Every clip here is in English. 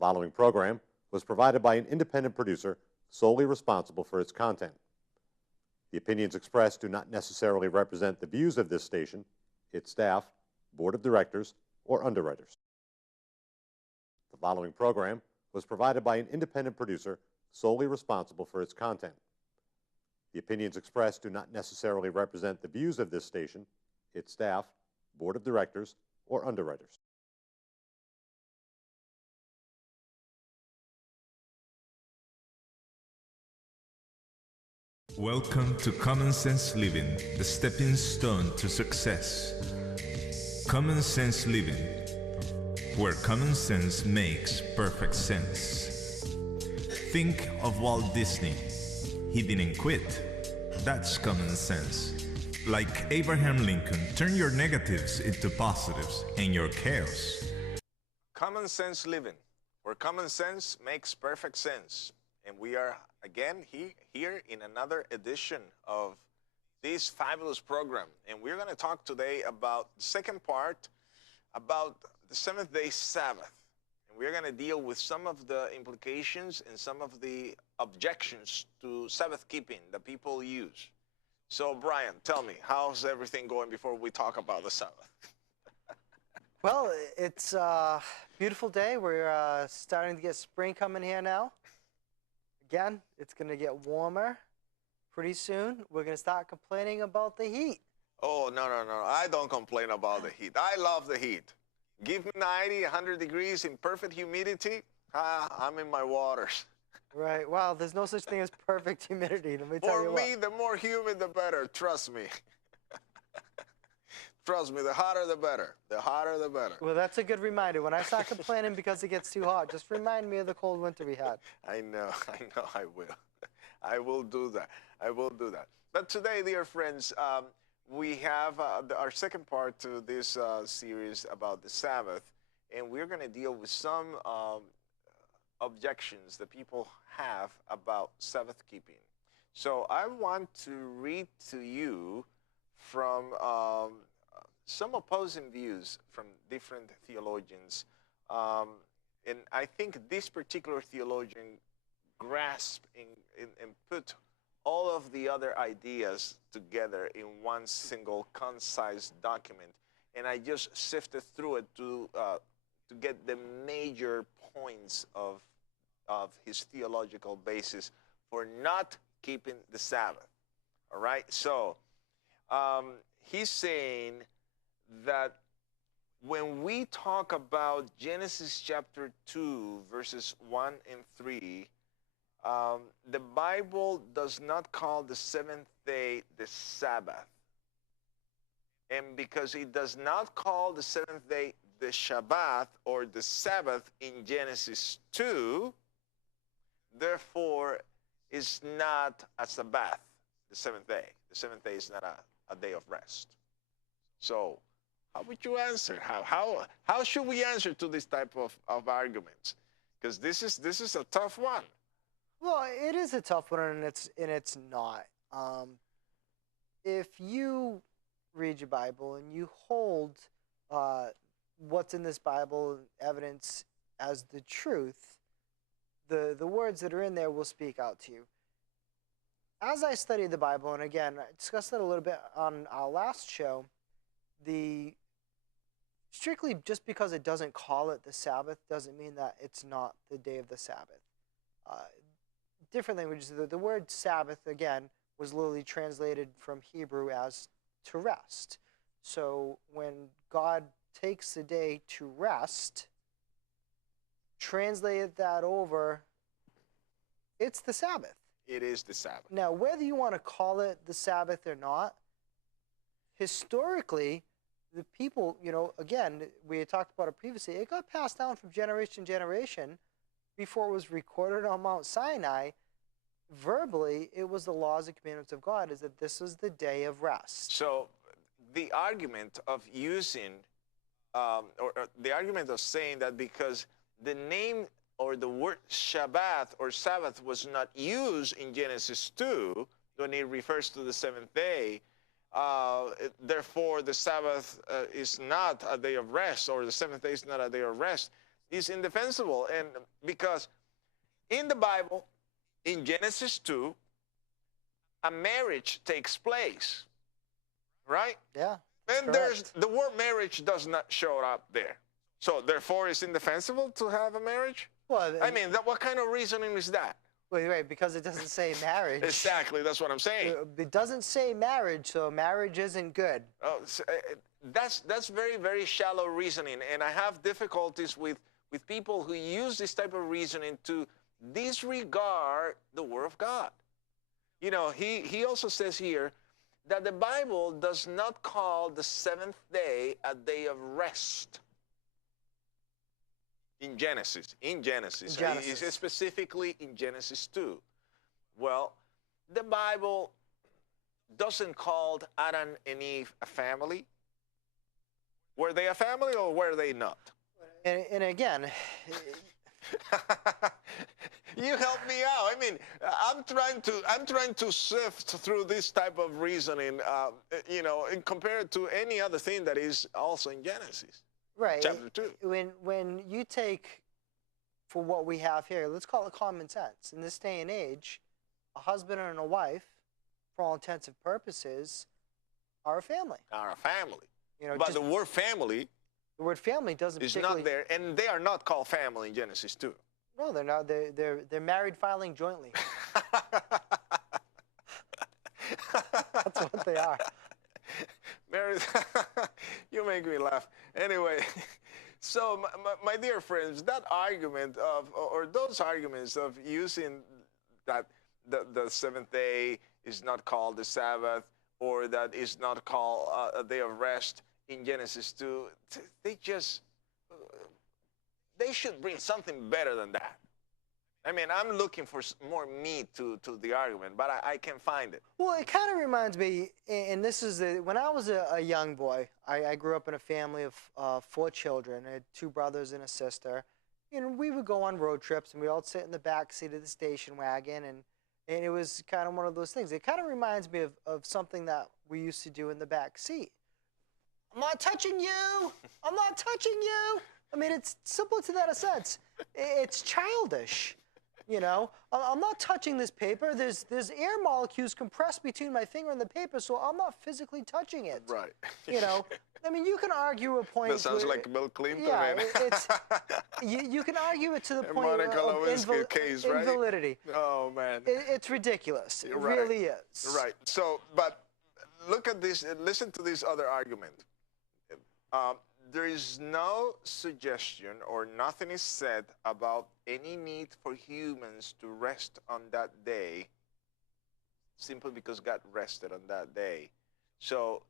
following program was provided by an independent producer solely responsible for its content. The opinions expressed do not necessarily represent the views of this station, its staff, board of directors, or underwriters. The following program was provided by an independent producer solely responsible for its content. The opinions expressed do not necessarily represent the views of this station, its staff, board of directors, or underwriters. Welcome to Common Sense Living, the stepping stone to success. Common Sense Living, where common sense makes perfect sense. Think of Walt Disney. He didn't quit. That's common sense. Like Abraham Lincoln, turn your negatives into positives and your chaos. Common Sense Living, where common sense makes perfect sense. And we are again here in another edition of this fabulous program. And we're going to talk today about the second part, about the seventh-day Sabbath. And we're going to deal with some of the implications and some of the objections to Sabbath keeping that people use. So, Brian, tell me, how's everything going before we talk about the Sabbath? Well, it's a beautiful day. We're starting to get spring coming here now. Again, it's going to get warmer pretty soon. We're going to start complaining about the heat. Oh, no. I don't complain about the heat. I love the heat. Give me 90, 100 degrees in perfect humidity. I'm in my waters. Right. Wow, there's no such thing as perfect humidity. Let me tell you what. For me, the more humid, the better. Trust me. Trust me, the hotter, the better. The hotter, the better. Well, that's a good reminder. When I start complaining because it gets too hot, just remind me of the cold winter we had. I know, I will. I will do that. I will do that. But today, dear friends, we have our second part to this series about the Sabbath, and we're going to deal with some objections that people have about Sabbath keeping. So I want to read to you from some opposing views from different theologians. And I think this particular theologian grasped and put all of the other ideas together in one single concise document. And I just sifted through it to get the major points of his theological basis for not keeping the Sabbath. All right? So he's saying that when we talk about Genesis chapter 2, verses 1 and 3, the Bible does not call the seventh day the Sabbath. And because it does not call the seventh day the Shabbat or the Sabbath in Genesis 2, therefore is not a Sabbath, the seventh day. The seventh day is not a day of rest. So how would you answer? How should we answer to this type of arguments? Because this is a tough one. Well, it is a tough one, and it's not. If you read your Bible and you hold what's in this Bible evidence as the truth, the words that are in there will speak out to you. As I studied the Bible, and again, I discussed that a little bit on our last show, strictly just because it doesn't call it the Sabbath doesn't mean that it's not the day of the Sabbath. Different languages, the word Sabbath, again, was literally translated from Hebrew as to rest. So when God takes the day to rest, translated that over, it's the Sabbath. It is the Sabbath. Now, whether you want to call it the Sabbath or not, historically, the people, again, we had talked about it previously, it got passed down from generation to generation before it was recorded on Mount Sinai. Verbally, it was the laws and commandments of God, is that this is the day of rest. So the argument of using, or the argument of saying that because the name or the word Shabbat or Sabbath was not used in Genesis 2 when it refers to the seventh day, therefore the Sabbath is not a day of rest, or the seventh day is not a day of rest. It's indefensible. And because in the Bible, in Genesis 2, a marriage takes place, right? Yeah. And the word marriage does not show up there. So therefore, it's indefensible to have a marriage? Well, I mean, what kind of reasoning is that? wait, right, because it doesn't say marriage. Exactly, that's what I'm saying. It doesn't say marriage, so marriage isn't good. Oh, that's very, very shallow reasoning, and I have difficulties with people who use this type of reasoning to disregard the Word of God. You know, he also says here that the Bible does not call the seventh day a day of rest. In Genesis. It's specifically in Genesis 2. Well, the Bible doesn't call Adam and Eve a family. Were they a family or were they not? And again, you help me out. I mean, I'm trying to sift through this type of reasoning, you know, and compare it to any other thing that is also in Genesis. right. Chapter 2. When you take, for what we have here, let's call it common sense. In this day and age, a husband and a wife, for all intents and purposes, are a family. Are a family. You know, But just the word family the word family doesn't is particularly. not there, and they are not called family in Genesis 2. No, they're not. They're married filing jointly. That's what they are. Married. You make me laugh. Anyway, so my dear friends, that argument of, or those arguments of using that the seventh day is not called the Sabbath, or that is not called a day of rest in Genesis 2, they should bring something better than that. I mean, I'm looking for more meat to the argument, but I can't find it. Well, it kind of reminds me, and this is when I was a young boy. I grew up in a family of 4 children. I had 2 brothers and a sister. And we would go on road trips, and we all sit in the back seat of the station wagon, and it was kind of one of those things. It kind of reminds me of something that we used to do in the back seat. I'm not touching you. I'm not touching you. I mean, it's simple to that sense. It's childish. You know, I'm not touching this paper. There's air molecules compressed between my finger and the paper, so I'm not physically touching it. Right. You know, I mean, you can argue a point. That sounds like Bill Clinton. Yeah, man. it's you can argue it to the point Monica of Lewinsky case, right? invalidity. Oh man. It's ridiculous. It Right. really is. Right. So, but look at this. Listen to this other argument. There is no suggestion or nothing is said about any need for humans to rest on that day simply because God rested on that day. So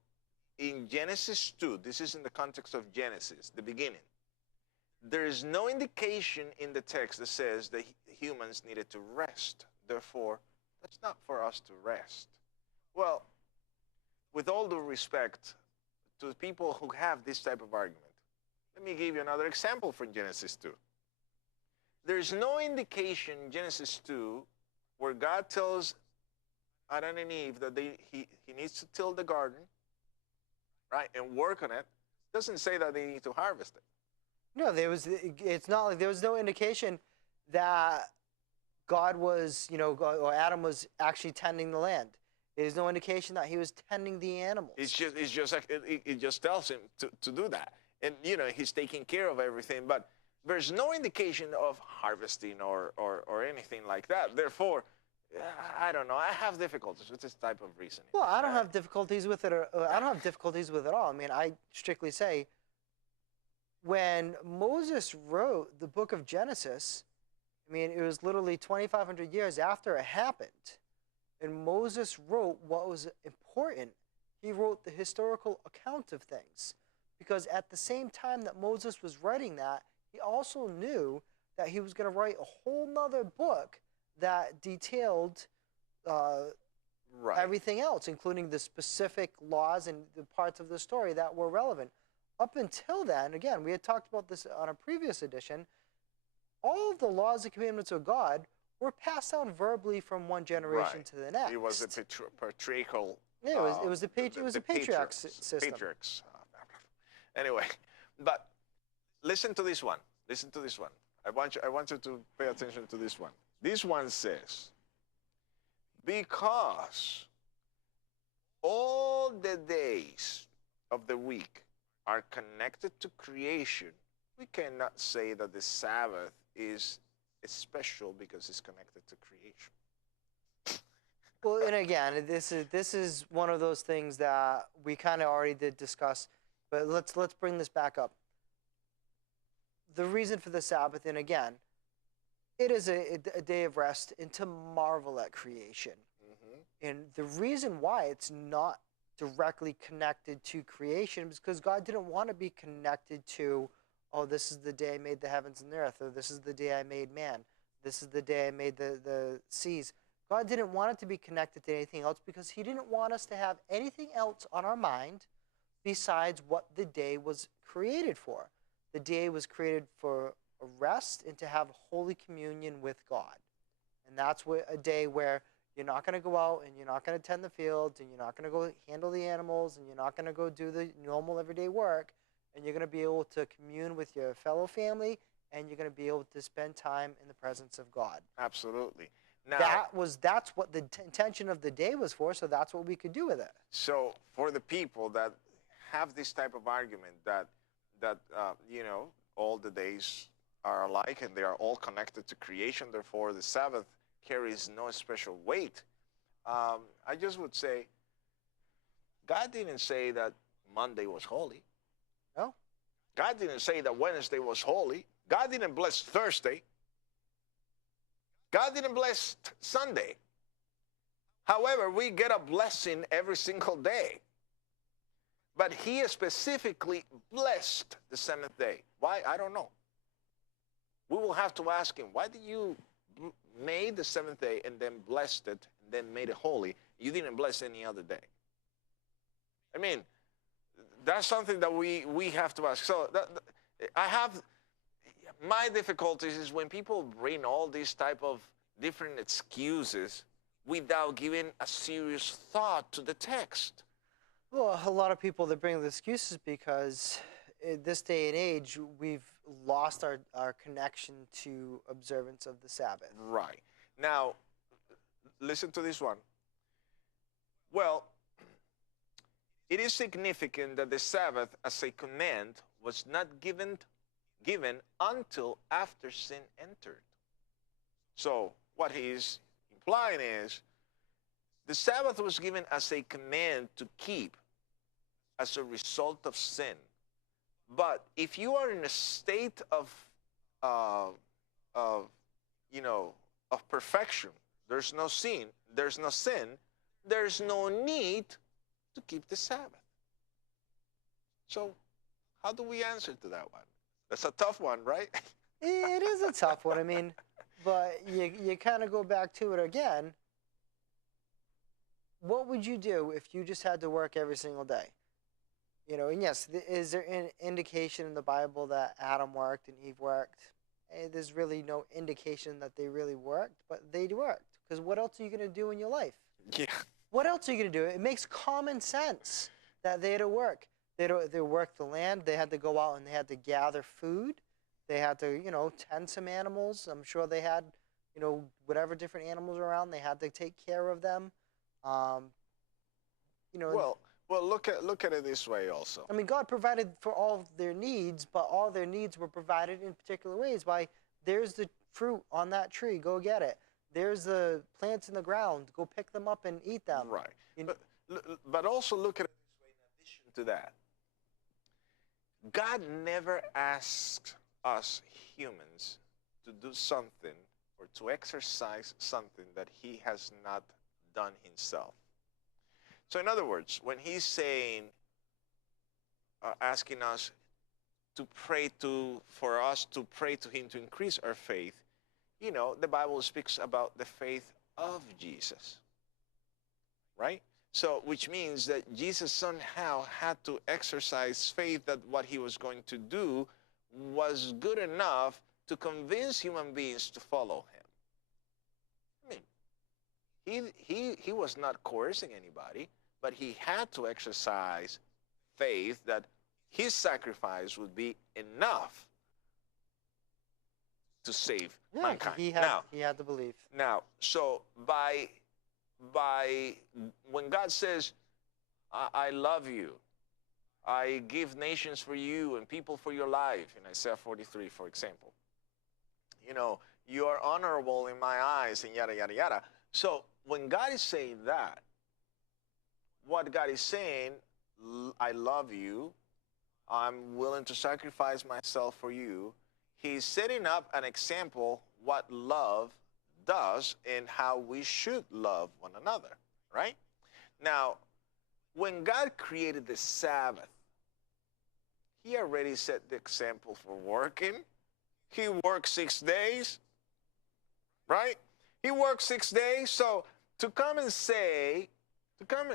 in Genesis 2, this is in the context of Genesis, the beginning, there is no indication in the text that says that humans needed to rest. Therefore, that's not for us to rest. Well, with all due respect to the people who have this type of argument, let me give you another example from Genesis 2. There's no indication in Genesis 2 where God tells Adam and Eve that he needs to till the garden, right, and work on it. It doesn't say that they need to harvest it. No, it's not like there was no indication that God was, you know, or Adam was actually tending the land. There's no indication that he was tending the animals. It just tells him to do that. And, you know, he's taking care of everything, but there's no indication of harvesting or anything like that. Therefore, I don't know. I have difficulties with this type of reasoning. Well, I don't have difficulties with it. I don't have difficulties with it at all. I mean, I strictly say, when Moses wrote the book of Genesis, I mean, it was literally 2,500 years after it happened. And Moses wrote what was important. He wrote the historical account of things. Because at the same time that Moses was writing that, he also knew that he was going to write a whole nother book that detailed everything else, including the specific laws and the parts of the story that were relevant. Up until then, again, we had talked about this on a previous edition, all of the laws and commandments of God were passed down verbally from one generation to the next. It was a patriarchal. Yeah, it was a patriarch system. Patriarchs. Anyway, but listen to this one. Listen to this one. I want you to pay attention to this one. This one says, because all the days of the week are connected to creation, we cannot say that the Sabbath is special because it's connected to creation. Well, and again, this is one of those things that we kind of already did discuss, but let's bring this back up. The reason for the Sabbath, and again, it is a day of rest and to marvel at creation. And the reason why it's not directly connected to creation is because God didn't want to be connected to, oh, this is the day I made the heavens and the earth, or this is the day I made man, this is the day I made the seas. God didn't want it to be connected to anything else because he didn't want us to have anything else on our mind besides what the day was created for. The day was created for a rest and to have holy communion with God. And that's a day where you're not going to go out and you're not going to tend the fields and you're not going to go handle the animals and you're not going to go do the normal everyday work, and you're going to be able to commune with your fellow family, and you're going to be able to spend time in the presence of God. Absolutely. Now, that's what the intention of the day was for, so that's what we could do with it. So for the people that have this type of argument that you know, all the days are alike and they are all connected to creation, therefore the Sabbath carries no special weight, I just would say, God didn't say that Monday was holy. No. God didn't say that Wednesday was holy. God didn't bless Thursday. God didn't bless Sunday. However, we get a blessing every single day. But he specifically blessed the seventh day. Why? I don't know. We will have to ask him, why did you made the seventh day and then blessed it and then made it holy? You didn't bless any other day. I mean, that's something that we have to ask. So I have my difficulties is when people bring all these type of different excuses without giving a serious thought to the text. Well, a lot of people, they bring the excuses because in this day and age, we've lost our connection to observance of the Sabbath. Right. Now, listen to this one. Well, it is significant that the Sabbath as a command was not given until after sin entered. So what he is implying is the Sabbath was given as a command to keep as a result of sin. But if you are in a state of perfection, there's no sin, there's no need to keep the Sabbath. So how do we answer to that one? That's a tough one, right? It is a tough one. I mean, but you kind of go back to it again. What would you do if you just had to work every single day? You know, and yes, is there an indication in the Bible that Adam worked and Eve worked? There's really no indication that they really worked, but they worked. Because what else are you going to do in your life? Yeah. What else are you going to do? It makes common sense that they had to work. They worked the land. They had to go out and they had to gather food. They had to, tend some animals. I'm sure they had, whatever different animals were around. They had to take care of them. Well, look at it this way also. I mean, God provided for all of their needs, but all their needs were provided in particular ways by, there's the fruit on that tree, go get it. There's the plants in the ground, go pick them up and eat them. Right. But also look at it this way in addition to that. God never asked us humans to do something or to exercise something that he has not done himself. So in other words, when he's saying, asking us to pray for us to pray to him to increase our faith, the Bible speaks about the faith of Jesus, right? So, which means that Jesus somehow had to exercise faith that what he was going to do was good enough to convince human beings to follow him. I mean, he was not coercing anybody, but he had to exercise faith that his sacrifice would be enough to save Yeah, mankind. he had to believe. Now, so by when God says, I love you, I give nations for you and people for your life, in Isaiah 43, for example, you know, you are honorable in my eyes, and yada, yada, yada. So when God is saying that, what God is saying, I love you, I'm willing to sacrifice myself for you, he's setting up an example what love does and how we should love one another, right? Now, when God created the Sabbath, he already set the example for working. He worked 6 days, right? He worked 6 days. So to come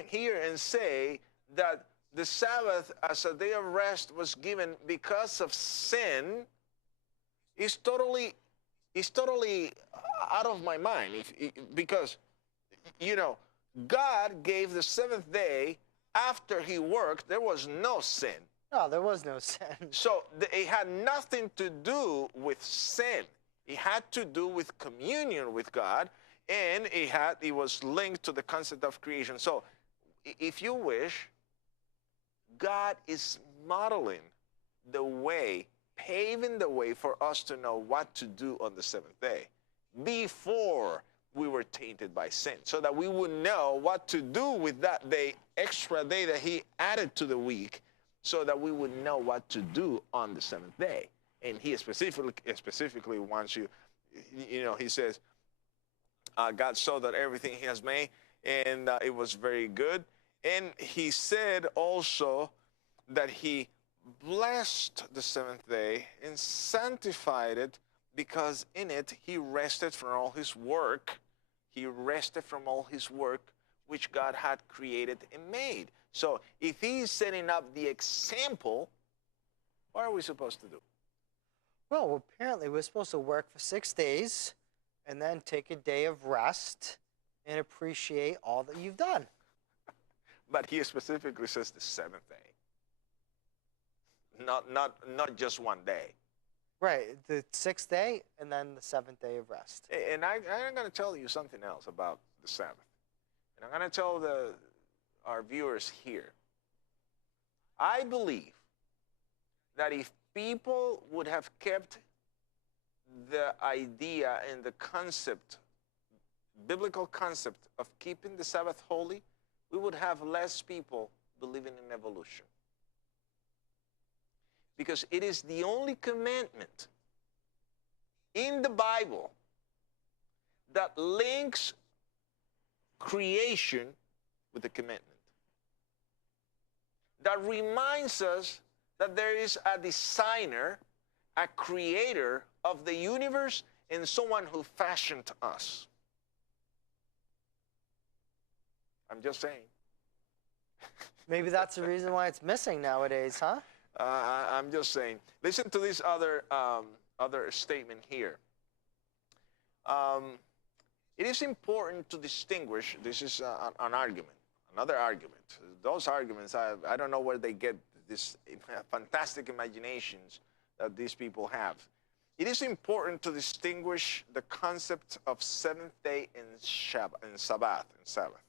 here and say that the Sabbath as a day of rest was given because of sin is totally out of my mind. Because, you know, God gave the seventh day after he worked. There was no sin. No, there was no sin. So it had nothing to do with sin. It had to do with communion with God, and it was linked to the concept of creation. So if you wish, God is modeling the way, paving the way for us to know what to do on the seventh day before we were tainted by sin, so that we would know what to do with that day, extra day that he added to the week, so that we would know what to do on the seventh day. And he specifically wants you, you know, he says, God saw that everything he has made, and it was very good. And he said also that he blessed the seventh day and sanctified it, because in it he rested from all his work. He rested from all his work which God had created and made. So if he's setting up the example, what are we supposed to do? Well, apparently we're supposed to work for 6 days and then take a day of rest and appreciate all that you've done. But he specifically says the seventh day. Not just one day. Right, the 6th day and then the 7th day of rest. And I'm going to tell you something else about the Sabbath. And I'm going to tell our viewers here. I believe that if people would have kept the idea and the concept, biblical concept of keeping the Sabbath holy, we would have less people believing in evolution. Because it is the only commandment in the Bible that links creation with the commandment. That reminds us that there is a designer, a creator of the universe, and someone who fashioned us. I'm just saying. Maybe that's the reason why it's missing nowadays, huh? I'm just saying. Listen to this other statement here. It is important to distinguish. This is an argument, another argument. Those arguments, I don't know where they get this fantastic imaginations that these people have. It is important to distinguish the concept of seventh day and Sabbath.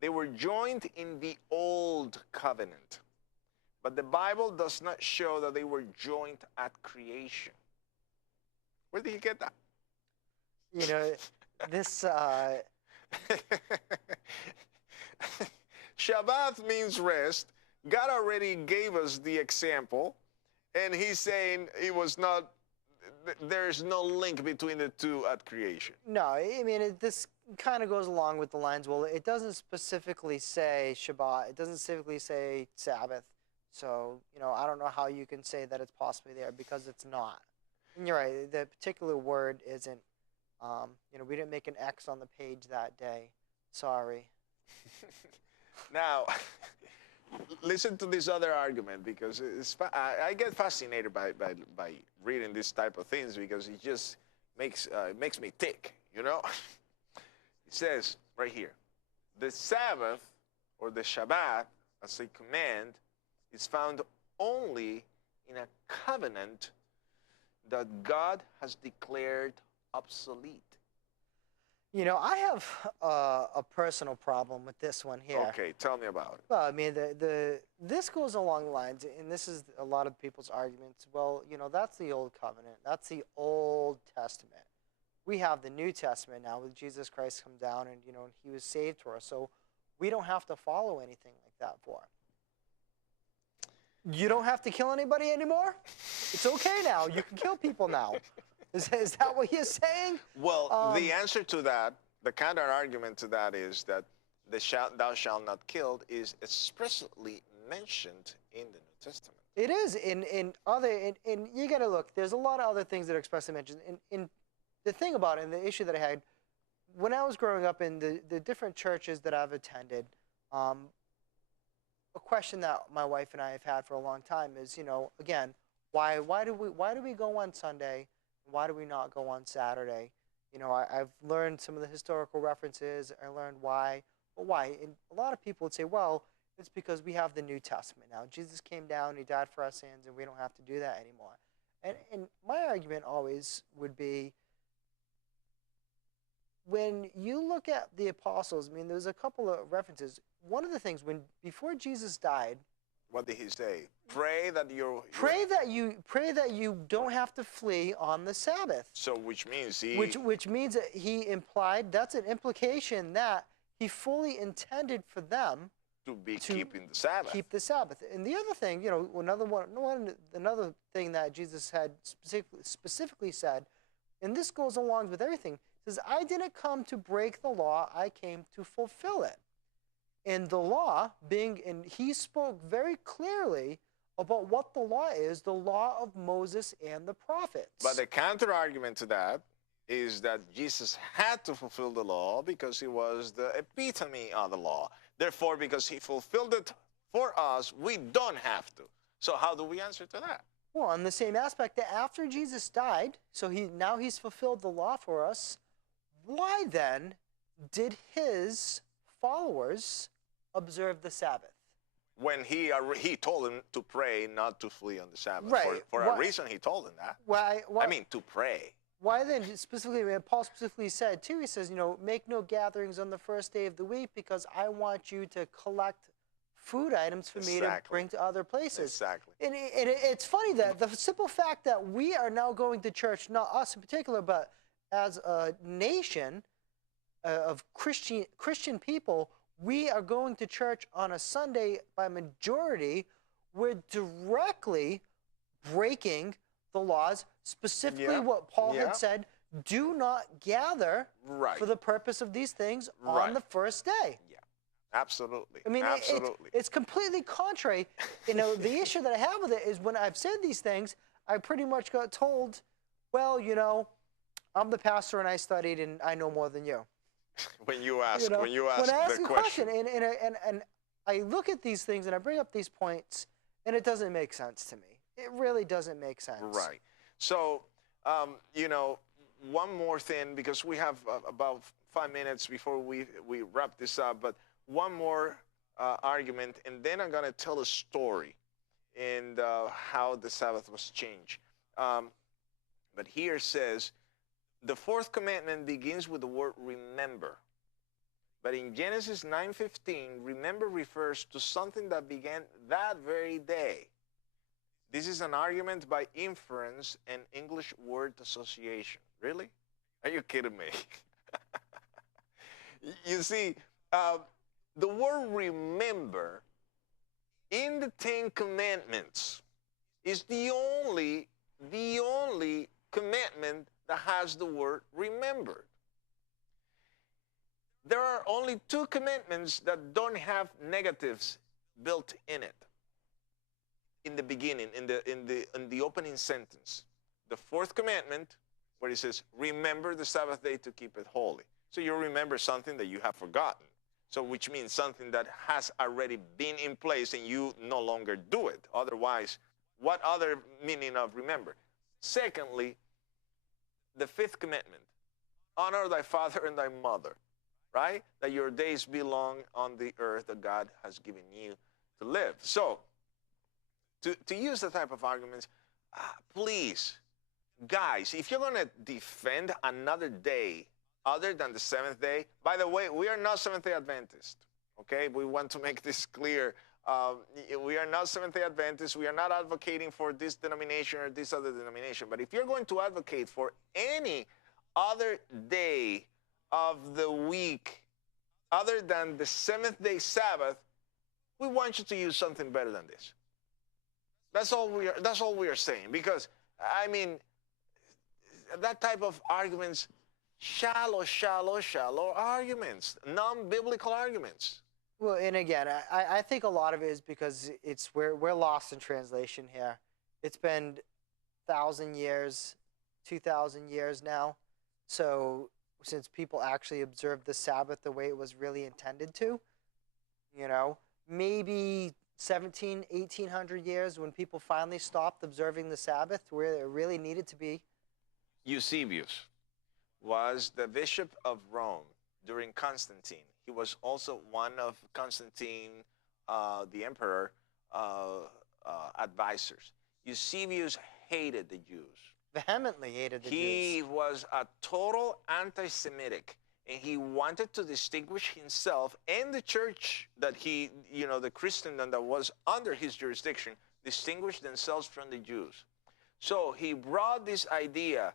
They were joined in the old covenant. But the Bible does not show that they were joined at creation. Where did you get that? You know, this... Shabbat means rest. God already gave us the example, and he's saying it was not, there's no link between the two at creation. No, I mean, this kind of goes along with the lines, well, it doesn't specifically say Shabbat. It doesn't specifically say Sabbath. So, you know, I don't know how you can say that it's possibly there, because it's not. And you're right, the particular word isn't, you know, we didn't make an X on the page that day. Sorry. Now, listen to this other argument, because I get fascinated by reading this type of things, because it just makes me tick, you know? It says right here, the Sabbath, or the Shabbat, as a command, is found only in a covenant that God has declared obsolete? You know, I have a personal problem with this one here. Okay, tell me about it. Well, I mean, this goes along the lines, and this is a lot of people's arguments. Well, you know, that's the old covenant. That's the Old Testament. We have the New Testament now with Jesus Christ come down, and you know, he was saved for us, so we don't have to follow anything like that for. You don't have to kill anybody anymore. It's okay now. You can kill people now. Is that what you're saying? Well, the answer to that, the counter argument to that is that thou shalt not kill is expressly mentioned in the New Testament. It is in other and you got to look. There's a lot of other things that are expressly mentioned. In the thing about it, and the issue that I had when I was growing up in the different churches that I've attended, a question that my wife and I have had for a long time is, you know, again, why do we go on Sunday? Why do we not go on Saturday? You know, I've learned some of the historical references. I learned why. But why? And a lot of people would say, well, it's because we have the New Testament now. Jesus came down, he died for our sins, and we don't have to do that anymore. And my argument always would be, when you look at the apostles, I mean, there's a couple of references. One of the things, before Jesus died, what did he say? Pray that pray that you don't have to flee on the Sabbath. So which means which means that he implied, that's an implication that he fully intended for them to keeping the Sabbath. Keep the Sabbath. And the other thing, you know, another thing that Jesus had specifically said, and this goes along with everything, says, I didn't come to break the law, I came to fulfill it. And the law and he spoke very clearly about what the law is, the law of Moses and the prophets. But the counter argument to that is that Jesus had to fulfill the law because he was the epitome of the law. Therefore, because he fulfilled it for us, we don't have to. So how do we answer to that? Well, in the same aspect that after Jesus died, so he's fulfilled the law for us, why then did his followers observe the Sabbath? When he told them to pray, not to flee on the Sabbath. Right. For a reason, he told them that. Why? I mean, to pray. Why then, specifically, Paul specifically said, too, he says, you know, make no gatherings on the first day of the week because I want you to collect food items for me to bring to other places. Exactly. And it's funny that the simple fact that we are now going to church, not us in particular, but as a nation of Christian people, we are going to church on a Sunday by majority. We're directly breaking the laws, specifically what Paul had said, do not gather for the purpose of these things on the first day. Yeah, absolutely. I mean, absolutely. it's completely contrary. You know, the issue that I have with it is when I've said these things, I pretty much got told, well, you know, I'm the pastor and I studied and I know more than you. When you ask, when I ask the a question and I look at these things and I bring up these points and it doesn't make sense to me. It really doesn't make sense. Right. So, you know, one more thing, because we have about 5 minutes before we wrap this up, but one more argument, and then I'm going to tell a story and how the Sabbath was changed. But here it says, the fourth commandment begins with the word remember. But in Genesis 9:15, remember refers to something that began that very day. This is an argument by inference and English word association. Really? Are you kidding me? You see, the word remember in the Ten Commandments is the only commandment that has the word remembered. There are only 2 commandments that don't have negatives built in it. In the beginning, in the opening sentence, the fourth commandment, where it says, remember the Sabbath day to keep it holy. So you remember something that you have forgotten. So which means something that has already been in place and you no longer do it. Otherwise, what other meaning of remember? Secondly, the fifth commandment, honor thy father and thy mother, right? That your days be long on the earth that God has given you to live. So, to use the type of arguments, please guys, if you're going to defend another day other than the seventh day, by the way, we are not Seventh-day Adventists, okay? We want to make this clear. We are not Seventh-day Adventists. We are not advocating for this denomination or this other denomination. But if you're going to advocate for any other day of the week other than the seventh-day Sabbath, we want you to use something better than this. That's all we are saying. Because, I mean, that type of arguments, shallow arguments, non-biblical arguments. Well, and again, I think a lot of it is because we're lost in translation here. It's been 1,000 years, 2,000 years now. So since people actually observed the Sabbath the way it was really intended to, you know, maybe 1,800 years when people finally stopped observing the Sabbath where it really needed to be. Eusebius was the bishop of Rome during Constantine. He was also one of Constantine, the emperor, advisors. Eusebius hated the Jews. Vehemently hated the Jews. He was a total anti-Semitic, and he wanted to distinguish himself and the church that he, you know, the Christendom that was under his jurisdiction, distinguish themselves from the Jews. So he brought this idea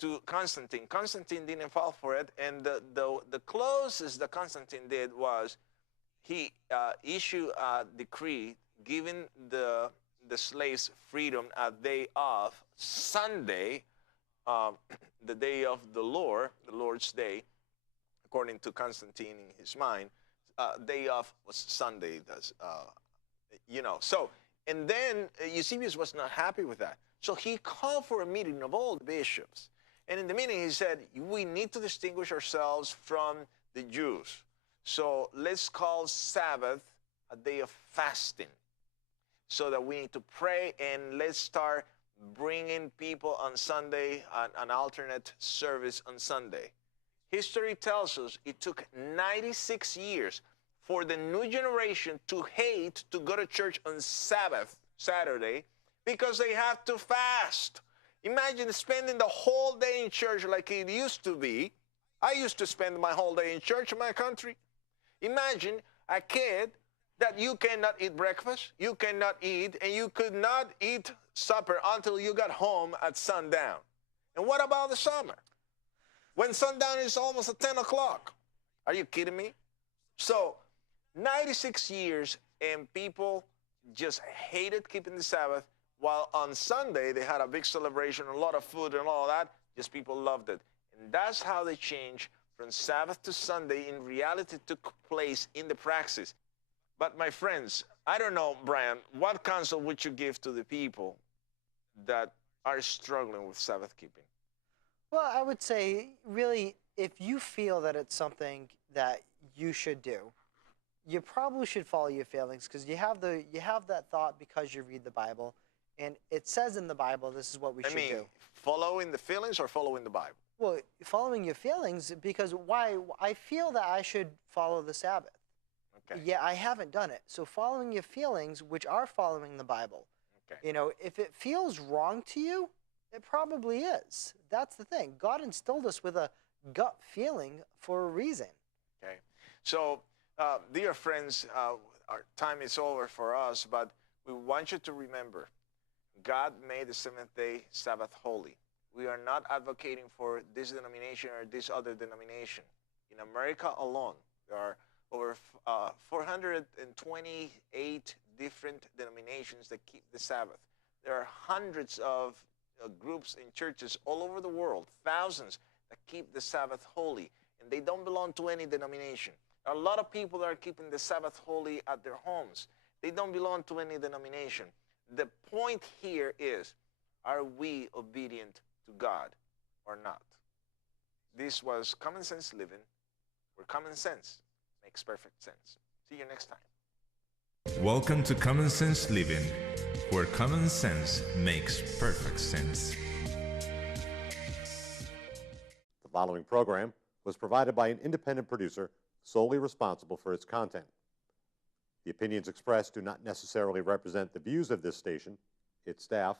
to Constantine. Constantine didn't fall for it, and the closest that Constantine did was he issued a decree giving the slaves freedom a day off, Sunday, the day of the Lord's day, according to Constantine in his mind. Day off was Sunday, you know. So, and then Eusebius was not happy with that. So he called for a meeting of all the bishops. And in the meeting he said, we need to distinguish ourselves from the Jews. So let's call Sabbath a day of fasting, so that we need to pray, and let's start bringing people on Sunday, an alternate service on Sunday. History tells us it took 96 years for the new generation to hate to go to church on Sabbath, Saturday, because they have to fast. Imagine spending the whole day in church like it used to be. I used to spend my whole day in church in my country. Imagine a kid that you cannot eat breakfast, you cannot eat, and you could not eat supper until you got home at sundown. And what about the summer? When sundown is almost at 10 o'clock. Are you kidding me? So, 96 years, and people just hated keeping the Sabbath, while on Sunday they had a big celebration, a lot of food and all that. Just people loved it. And that's how they changed from Sabbath to Sunday. In reality, it took place in the praxis. But my friends, I don't know, Brian, what counsel would you give to the people that are struggling with Sabbath keeping? Well, I would say, really, if you feel that it's something that you should do, you probably should follow your feelings, because you have that thought because you read the Bible, and it says in the Bible this is what we should do. Following the feelings or following the Bible? Well, following your feelings, because why? I feel that I should follow the Sabbath. Okay. Yeah, I haven't done it. So following your feelings, which are following the Bible. Okay. You know, if it feels wrong to you, it probably is. That's the thing. God instilled us with a gut feeling for a reason. Okay. So, dear friends, our time is over for us, but we want you to remember, God made the seventh-day Sabbath holy. We are not advocating for this denomination or this other denomination. In America alone, there are over 428 different denominations that keep the Sabbath. There are hundreds of groups in churches all over the world, thousands that keep the Sabbath holy, and they don't belong to any denomination. There are a lot of people that are keeping the Sabbath holy at their homes. They don't belong to any denomination. The point here is, are we obedient to God or not? This was Common Sense Living, where common sense makes perfect sense. See you next time. Welcome to Common Sense Living, where common sense makes perfect sense. The following program was provided by an independent producer solely responsible for its content. The opinions expressed do not necessarily represent the views of this station, its staff,